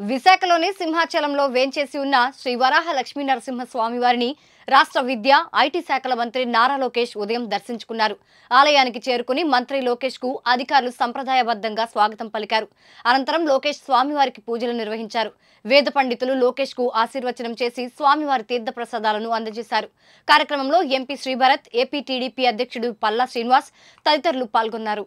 విశాఖలోని సింహాచలంలో వేంచేసి ఉన్న శ్రీ వరాహ లక్ష్మీ నరసింహ స్వామి వారిని రాష్ట్ర విద్య ఐటీ శాఖల మంత్రి నారా లోకేష్ ఉదయం దర్శించుకున్నారు. ఆలయానికి చేరుకుని మంత్రి లోకేష్ కు అధికారులు సంప్రదాయబద్ధంగా స్వాగతం పలికారు. అనంతరం లోకేష్ స్వామివారికి పూజలు నిర్వహించారు. వేద పండితులు లోకేష్ కు ఆశీర్వచనం చేసి స్వామివారి తీర్థ ప్రసాదాలను అందజేశారు. కార్యక్రమంలో ఎంపీ శ్రీభరత్, ఏపీ టీడీపీ అధ్యక్షుడు పల్లా శ్రీనివాస్ తదితరులు పాల్గొన్నారు.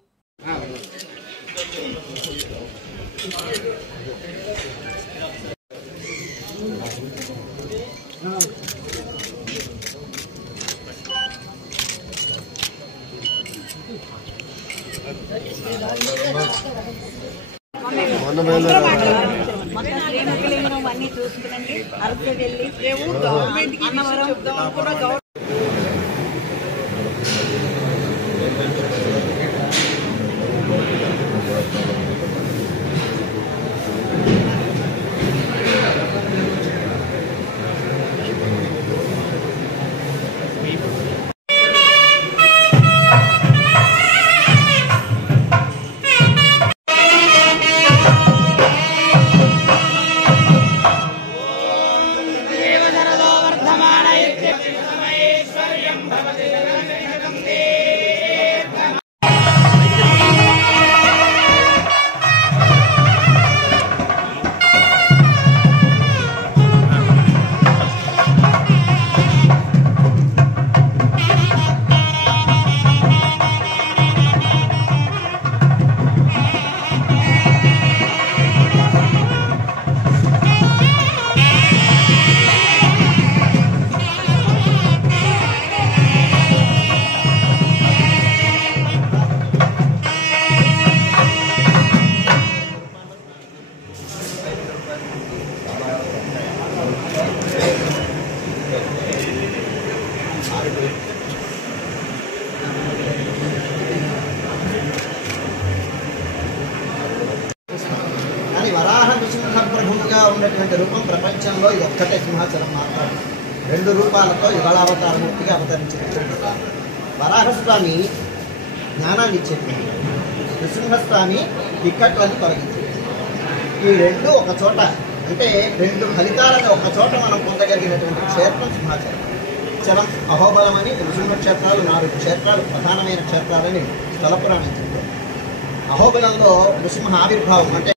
అన్ని చూసుకునండి అరకు వెళ్ళి అన్నవరం వరాహ నృసింహ ప్రభువుగా ఉన్నటువంటి రూపం ప్రపంచంలో ఇది ఒక్కటే సింహాచలం మాత్రం. 2 రూపాలతో యుగళావతారమూర్తిగా అవతరించింది. వరాహస్వామి జ్ఞానాన్ని ఇచ్చేది, నృసింహస్వామి ఇక్కట్లను తొలగించింది. ఈ రెండు ఒక చోట, అంటే 2 ఫలితాలను ఒక చోట మనం పొందగలిగినటువంటి క్షేత్రం సింహాచలం. చలం అహోబలం అని నృసింహ క్షేత్రాలు 4 క్షేత్రాలు ప్రధానమైన క్షేత్రాలని స్థలపురాణం చెప్తారు. అహోబలంలో నృసింహ ఆవిర్భావం అంటే